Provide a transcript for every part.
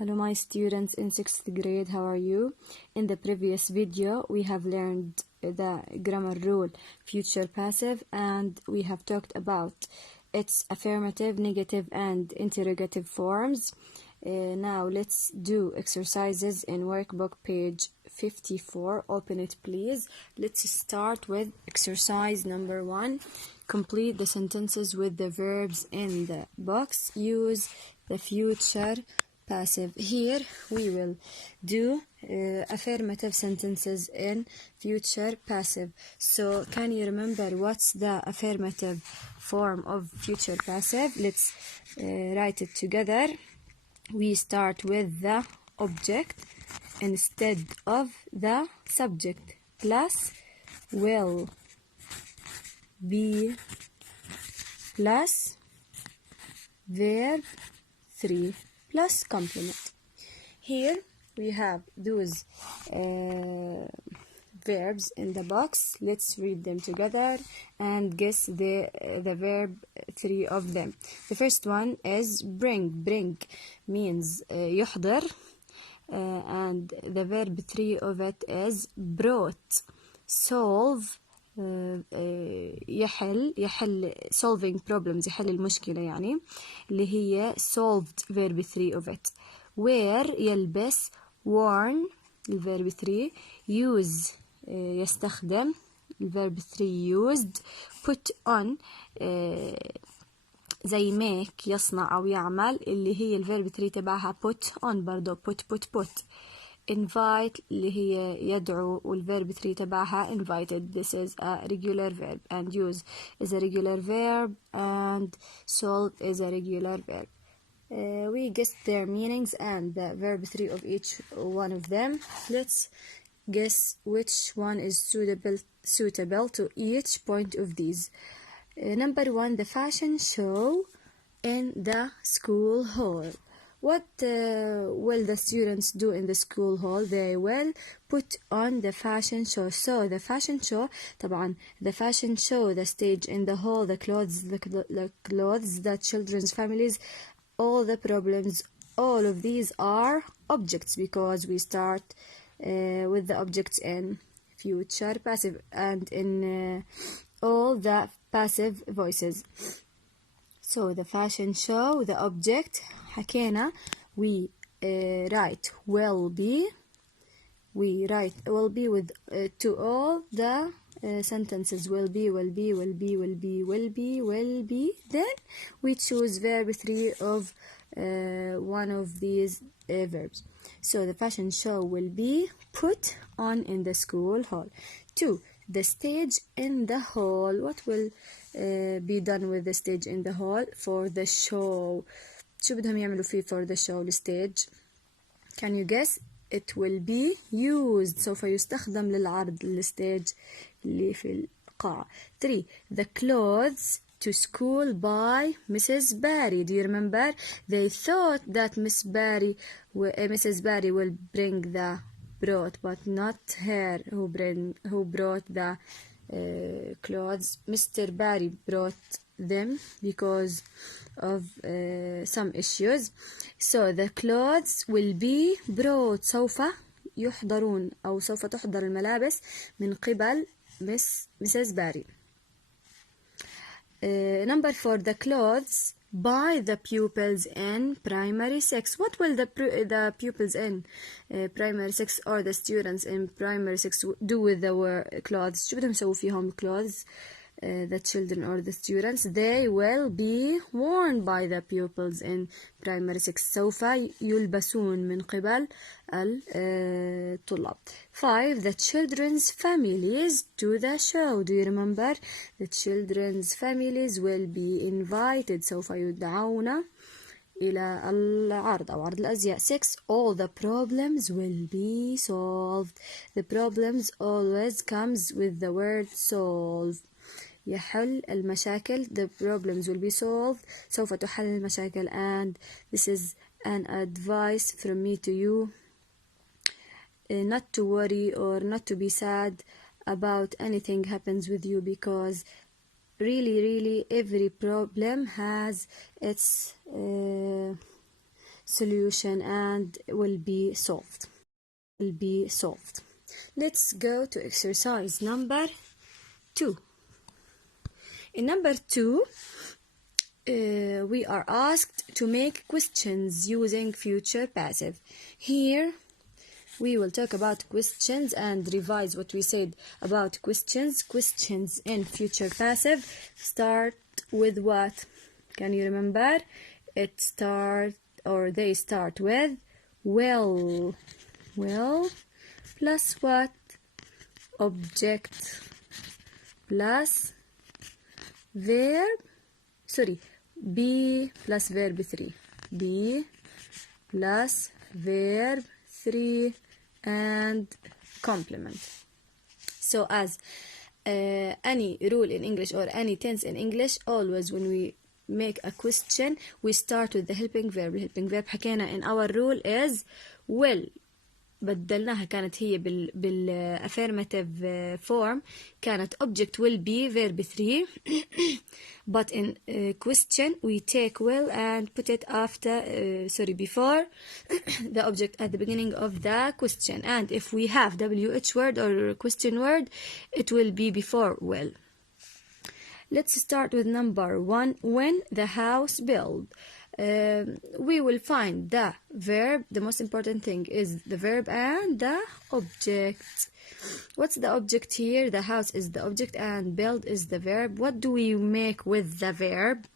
Hello my students in 6th grade, how are you? In the previous video we have learned the grammar rule future passive, and we have talked about its affirmative, negative and interrogative forms. Now let's do exercises in workbook page 54. Open it please. Let's start with exercise number 1. Complete the sentences with the verbs in the box. Use the future passive. Here we will do affirmative sentences in future passive. So can you remember what's the affirmative form of future passive? Let's write it together. We start with the object instead of the subject, plus will be plus verb 3 plus complement. Here we have those verbs in the box. Let's read them together and guess the verb 3 of them. The first one is bring. Bring means يحضر, and the verb 3 of it is brought. Solve يحل solving problems, يحل المشكلة يعني, اللي هي solved verb 3 of it. wear يلبس, worn الverb 3, use يستخدم الverb 3 used, put on زي make يصنع أو يعمل اللي هي الverb 3 تبعها put on برضو put. invite اللي هي يدعو والverb 3 تبعها invited. This is a regular verb and use is a regular verb and solve is a regular verb. We guessed their meanings and the verb 3 of each one of them. Let's guess which one is suitable to each point of these. Number 1, the fashion show in the school hall. What will the students do in the school hall? They will put on the fashion show. So the fashion show, طبعا the fashion show, the stage in the hall, the clothes, the children's families, all the problems, all of these are objects because we start with the objects in future passive and in all the passive voices. So the fashion show, the object, حكينا, we write will be. We write will be with to all the sentences. Will be. Then we choose verb 3 of one of these verbs. So the fashion show will be put on in the school hall. 2. The stage in the hall. What will be done with the stage in the hall for the show? شو بدهم يعملوا فيه for the show الstage? Can you guess? It will be used. سوف يستخدم للعرض الstage اللي في القاعة. 3. The clothes to school by Mrs. Barry. Do you remember? They thought that Mrs. Barry will bring the brought, but not her who brought the clothes. Mr. Barry brought them because of some issues. So the clothes will be brought. سوف يحضرون أو سوف تحضر الملابس من قبل Mrs. Barry. Number 4, the clothes by the pupils in primary 6. What will the pupils in primary 6 or the students in primary 6 do with the clothes? شو بدهم يسووا فيهم clothes? The children or the students, they will be worn by the pupils in primary 6. سوف يلبسون من قبل الطلاب. 5. The children's families to the show. Do you remember? The children's families will be invited. سوف يدعون إلى العرض أو عرض الأزياء. 6. All the problems will be solved. The problems always comes with the word solve. يحل المشاكل. The problems will be solved. سوف تحل المشاكل. And this is an advice from me to you, not to worry or not to be sad about anything happens with you, because really every problem has its solution and will be solved. Let's go to exercise number 2. In number 2, we are asked to make questions using future passive. Here we will talk about questions and revise what we said about questions. Questions in future passive start with what? Can you remember? They start with will. Will plus what? Object plus verb. Be plus verb 3. Be plus verb 3 and complement. So as any rule in English or any tense in English, always when we make a question we start with the helping verb. The helping verb حكينا in our rule is will. بدلناها كانت هي affirmative form كانت object will be verb 3 but in question we take will and put it before the object at the beginning of the question, and if we have WH word or question word it will be before will. Let's start with number 1. When the house built. We will find the verb. The most important thing is the verb and the object. What's the object here? The house is the object and build is the verb. What do we make with the verb?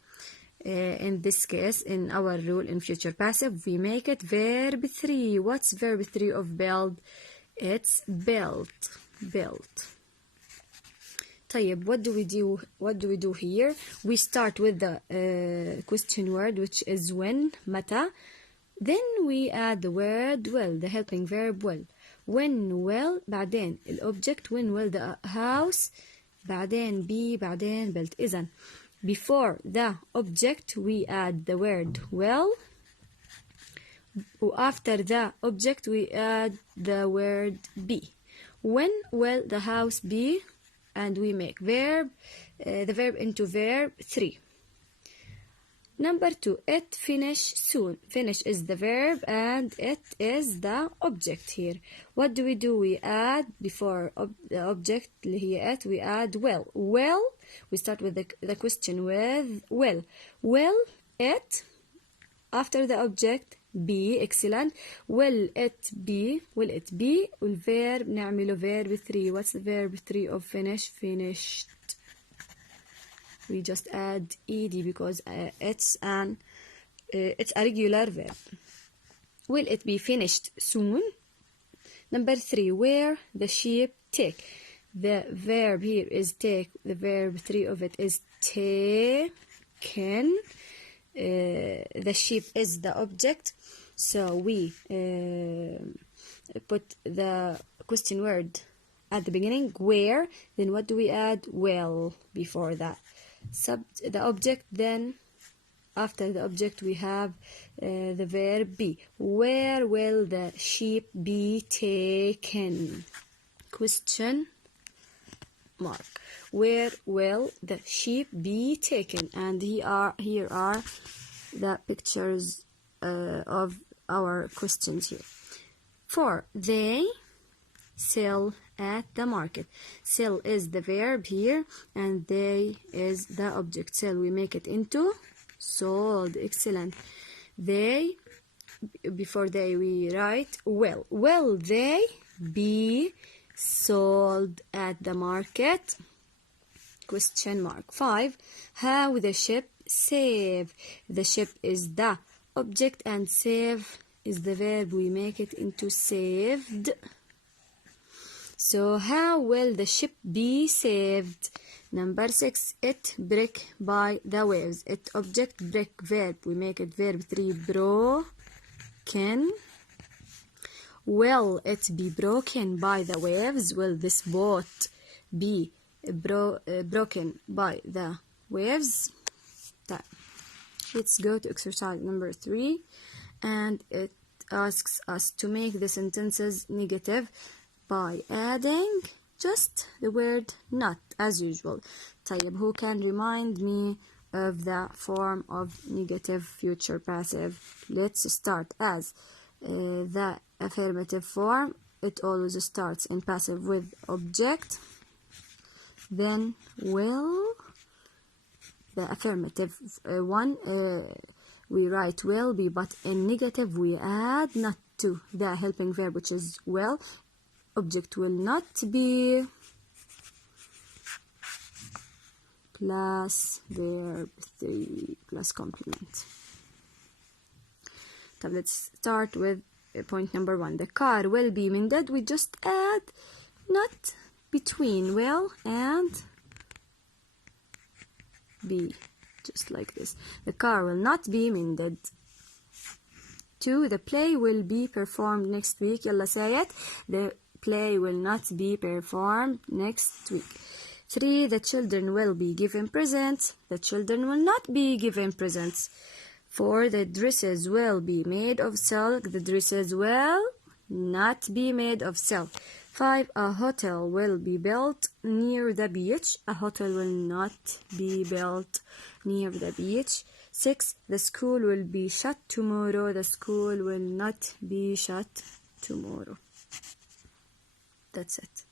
In this case, in our rule in future passive, we make it verb 3. What's verb 3 of build? It's built. طيب, what do we do here? We start with the question word, which is when, متى. Then we add the word will, the helping verb will. When will, بعدين الobject when will the house, بعدين be, بعدين built. إذن before the object we add the word will, after the object we add the word be. When will the house be? And we make the verb into verb 3. Number 2, it finish soon. Finish is the verb and it is the object here. What do? We add before the object اللي هي it, we add will. Will, we start with the question with will. Will it, after the object be, excellent. Will it be, والverb نعمله verb 3. What's the verb 3 of finish? Finished. We just add ed because it's a regular verb. Will it be finished soon? Number 3, where the sheep take. The verb here is take. The verb 3 of it is taken. The sheep is the object, so we put the question word at the beginning, where, then what do we add? Will before that. The object, then after the object we have the verb be. Where will the sheep be taken? Question mark. Where will the sheep be taken? And here are the pictures of our questions here. 4, they sell at the market. Sell is the verb here and they is the object. Sell, we make it into sold. Excellent. They, before they we write will. Will they be sold at the market? Question mark. 5, how the ship save. The ship is the object and save is the verb. We make it into saved. So how will the ship be saved? Number 6, it break by the waves. It object, break verb. We make it verb 3, broken. Will it be broken by the waves? Will this boat be broken by the waves? Let's go to exercise number 3, and it asks us to make the sentences negative by adding just the word not as usual. طيب, who can remind me of the form of negative future passive. Let's start as the affirmative form. It always starts in passive with object, then will. The affirmative one, we write will be, but in negative we add not to the helping verb, which is will. Object will not be plus verb 3 plus complement. So let's start with point number 1. The car will be mended. We just add not between will and be, just like this. The car will not be mended. 2. The play will be performed next week. يلا say it. The play will not be performed next week. 3. The children will be given presents. The children will not be given presents. 4. The dresses will be made of silk. The dresses will not be made of silk. 5. A hotel will be built near the beach. A hotel will not be built near the beach. 6. The school will be shut tomorrow. The school will not be shut tomorrow. That's it.